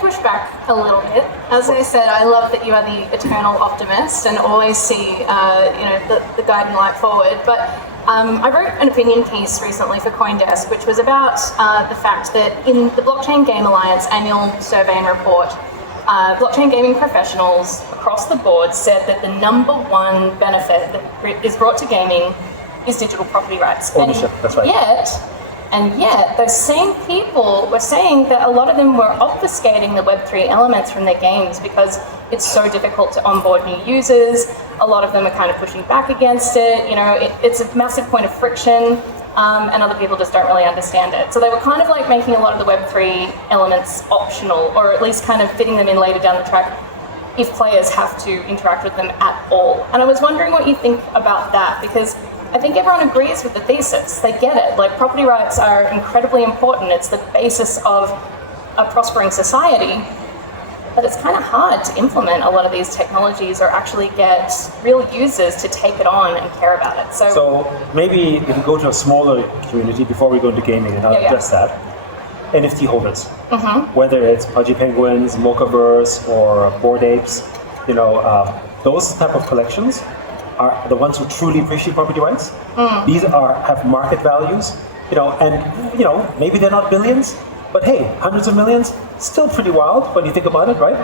push back a little bit. As I said, I love that you are the eternal optimist and always see, the guiding light forward. But I wrote an opinion piece recently for CoinDesk, which was about the fact that in the Blockchain Game Alliance annual survey and report, blockchain gaming professionals across the board said that the number one benefit that is brought to gaming is digital property rights. Ownership, that's right. Yet, those same people were saying that a lot of them were obfuscating the Web3 elements from their games because it's so difficult to onboard new users. A lot of them are kind of pushing back against it. It's a massive point of friction, and other people just don't really understand it. So they were kind of like making a lot of the Web3 elements optional, or at least kind of fitting them in later down the track if players have to interact with them at all. And I was wondering what you think about that, because I think everyone agrees with the thesis. They get it. Like, property rights are incredibly important. It's the basis of a prospering society. But it's kind of hard to implement a lot of these technologies or actually get real users to take it on and care about it. So maybe if we go to a smaller community before we go into gaming, and I'll address that. NFT holders, whether it's Pudgy Penguins, Mochaverse, or Bored Apes, those type of collections are the ones who truly appreciate property rights. These have market values, and maybe they're not billions, but hey, hundreds of millions, still pretty wild when you think about it, right?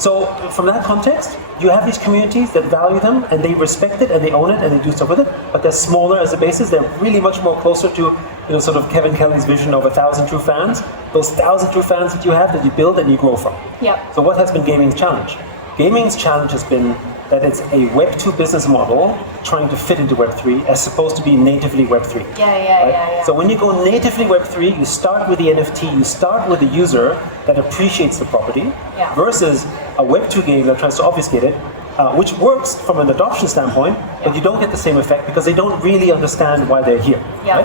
So from that context, you have these communities that value them and they respect it and they own it and they do stuff with it, but they're smaller as a basis. They're really much more closer to, sort of Kevin Kelly's vision of 1,000 true fans. Those 1,000 true fans that you have that you build and you grow from. Yep. So what has been gaming's challenge? Gaming's challenge has been that it's a Web 2 business model trying to fit into Web 3 as opposed to be natively Web 3. Yeah. So when you go natively Web 3, you start with the NFT, you start with the user that appreciates the property, versus a Web 2 game that tries to obfuscate it, which works from an adoption standpoint, but you don't get the same effect because they don't really understand why they're here. Right?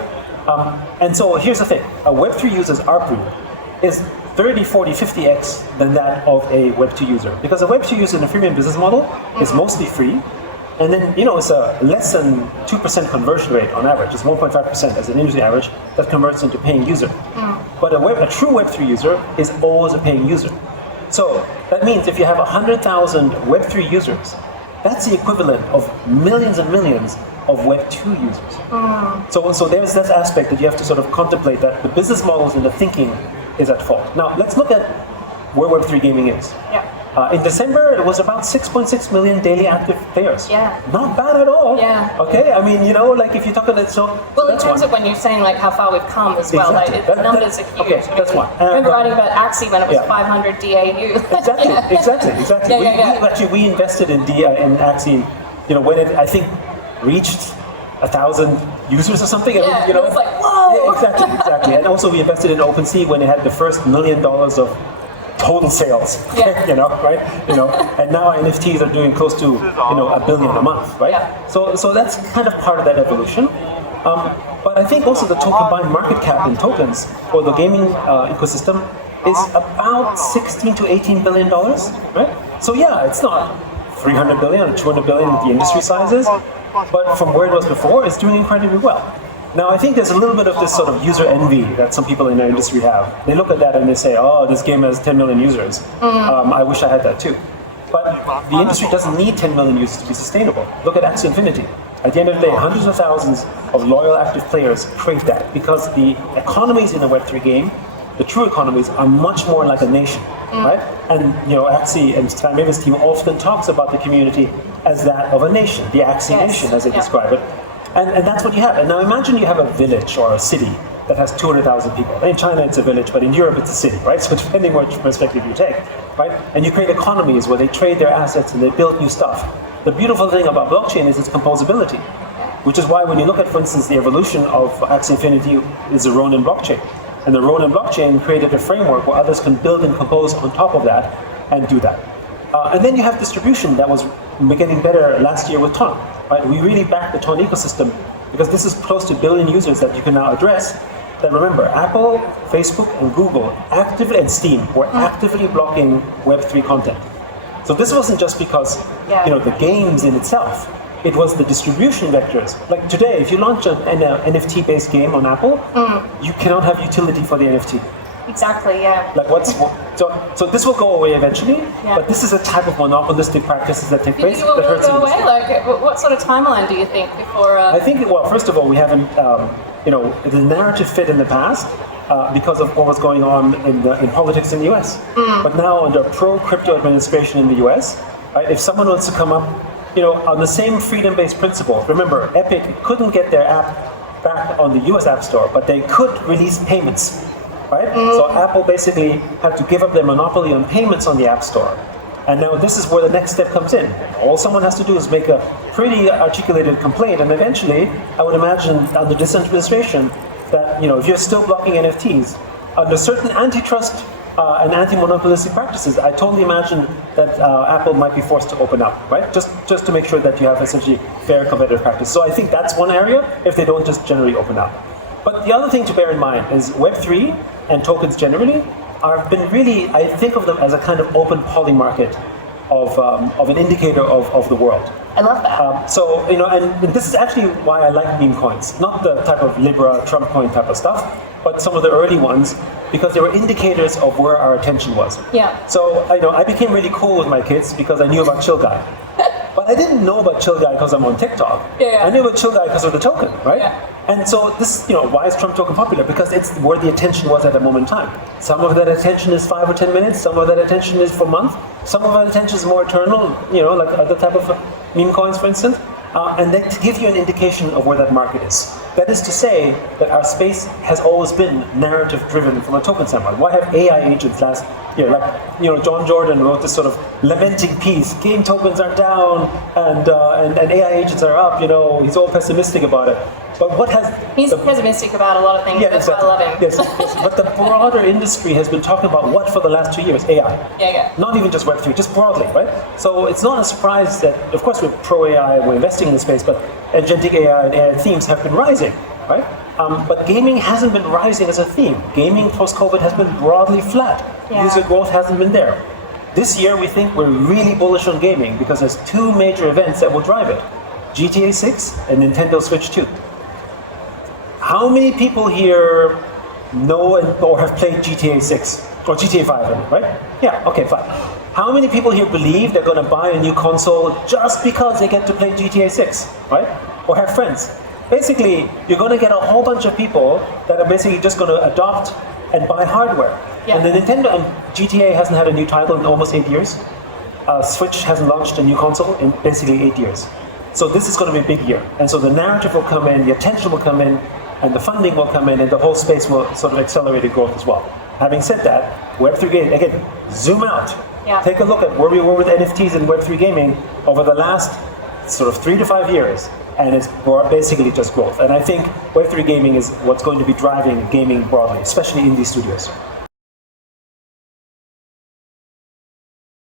And so here's the thing, a Web 3 user's ARPU is 30, 40, 50x than that of a Web 2 user. Because a Web 2 user in a freemium business model is mostly free, and then, it's a less than 2% conversion rate on average. It's 1.5% as an industry average that converts into paying user. But a true Web 3 user is always a paying user. So that means if you have 100,000 Web 3 users, that's the equivalent of millions and millions of Web 2 users. So there's that aspect that you have to sort of contemplate, that the business models and the thinking is at fault. Now, let's look at where Web3 gaming is. In December, it was about 6.6 million daily active players. Not bad at all. Okay, I mean, if you talk about it, well, in terms of when you're saying like how far we've come as well, the numbers are huge. Okay, that's one. I remember writing about Axie when it was 500 DAU. Exactly. We invested in Axie, when it, I think, reached 1,000 users or something. It was like, whoa! Exactly. And also we invested in OpenSea when it had the first $1 million of total sales, right? And now NFTs are doing close to, $1 billion a month, right? So that's kind of part of that evolution. But I think also the combined market cap in tokens for the gaming ecosystem is about $16 to $18 billion, right? So it's not 300 billion or 200 billion that the industry sizes, but from where it was before, it's doing incredibly well. Now, I think there's a little bit of this sort of user envy that some people in our industry have. They look at that and they say, oh, this game has 10 million users. I wish I had that too. But the industry doesn't need 10 million users to be sustainable. Look at Axie Infinity. At the end of the day, hundreds of thousands of loyal active players crave that because the economies in a Web3 game, the true economies, are much more like a nation, right? And Axie and Stan Maven's team often talks about the community as that of a nation, the Axie Nation, as they describe it. And that's what you have. And now imagine you have a village or a city that has 200,000 people. In China it's a village, but in Europe it's a city, right? So depending which perspective you take, right? And you create economies where they trade their assets and they build new stuff. The beautiful thing about blockchain is its composability, which is why when you look at, for instance, the evolution of Axie Infinity is the Ronin blockchain. And the Ronin blockchain created a framework where others can build and compose on top of that and do that. And then you have distribution that was getting better last year with Ton. Right? We really backed the Ton ecosystem because this is close to 1 billion users that you can now address. That remember, Apple, Facebook, and Google actively, and Steam were actively blocking Web3 content. So this wasn't just because the games in itself. It was the distribution vectors. Like today, if you launch an NFT-based game on Apple, you cannot have utility for the NFT. Exactly, yeah. Like so this will go away eventually, Yeah. but this is a type of monopolistic practices that take place Will that hurts go industry. away? Like, what sort of timeline do you think before? I think, well, first of all, we haven't, the narrative fit in the past because of what was going on in politics in the US. But now under a pro-crypto administration in the US, right, if someone wants to come up, on the same freedom-based principle, remember, Epic couldn't get their app back on the US App Store, but they could release payments, right? So Apple basically had to give up their monopoly on payments on the App Store. And now this is where the next step comes in. All someone has to do is make a pretty articulated complaint, and eventually, I would imagine under this administration, that if you're still blocking NFTs, under certain antitrust and anti-monopolistic practices, I totally imagine that Apple might be forced to open up, right? Just to make sure that you have essentially fair competitive practice. So I think that's one area if they don't just generally open up. But the other thing to bear in mind is Web3 and tokens generally have been really, I think of them as a kind of open poly market of an indicator of the world. I love that. So, and this is actually why I like meme coins. Not the type of Libra, Trump coin type of stuff, but some of the early ones, because they were indicators of where our attention was. Yeah. So, I became really cool with my kids because I knew about Chill Guy. But I didn't know about Chill Guy because I'm on TikTok. Yeah. I knew about Chill Guy because of the token, right? Yeah. And so this, why is Trump token popular? Because it's where the attention was at a moment in time. Some of that attention is 5 or 10 minutes. Some of that attention is for a month. Some of that attention is more eternal, like other type of meme coins, for instance. And they give you an indication of where that market is. That is to say that our space has always been narrative driven from a token standpoint. Why have AI agents last year? John Jordan wrote this sort of lamenting piece. Game tokens are down and AI agents are up. He's all pessimistic about it. But what has he's pessimistic about a lot of things. Yeah, that's exactly. why I love him. Yes. But the broader industry has been talking about what for the last 2 years? AI. Yeah. Not even just Web3, just broadly, right? So it's not a surprise that, of course, we're pro AI, we're investing in the space, but agentic AI and AI themes have been rising, right? But gaming hasn't been rising as a theme. Gaming post-COVID has been broadly flat. Yeah. User growth hasn't been there. This year, we think we're really bullish on gaming because there's 2 major events that will drive it: GTA 6 and Nintendo Switch 2. How many people here know or have played GTA 6 or GTA 5, right? Yeah, okay, fine. How many people here believe they're going to buy a new console just because they get to play GTA 6, right? Or have friends? Basically, you're going to get a whole bunch of people that are basically just going to adopt and buy hardware. Yeah. And the Nintendo and GTA hasn't had a new title in almost 8 years. Switch hasn't launched a new console in basically 8 years. So this is going to be a big year. And so the narrative will come in, the attention will come in, and the funding will come in, and the whole space will sort of accelerate growth as well. Having said that, Web3 gaming, again, zoom out. Yeah. Take a look at where we were with NFTs and Web3 gaming over the last sort of 3 to 5 years, and it's basically just growth. And I think Web3 gaming is what's going to be driving gaming broadly, especially indie studios.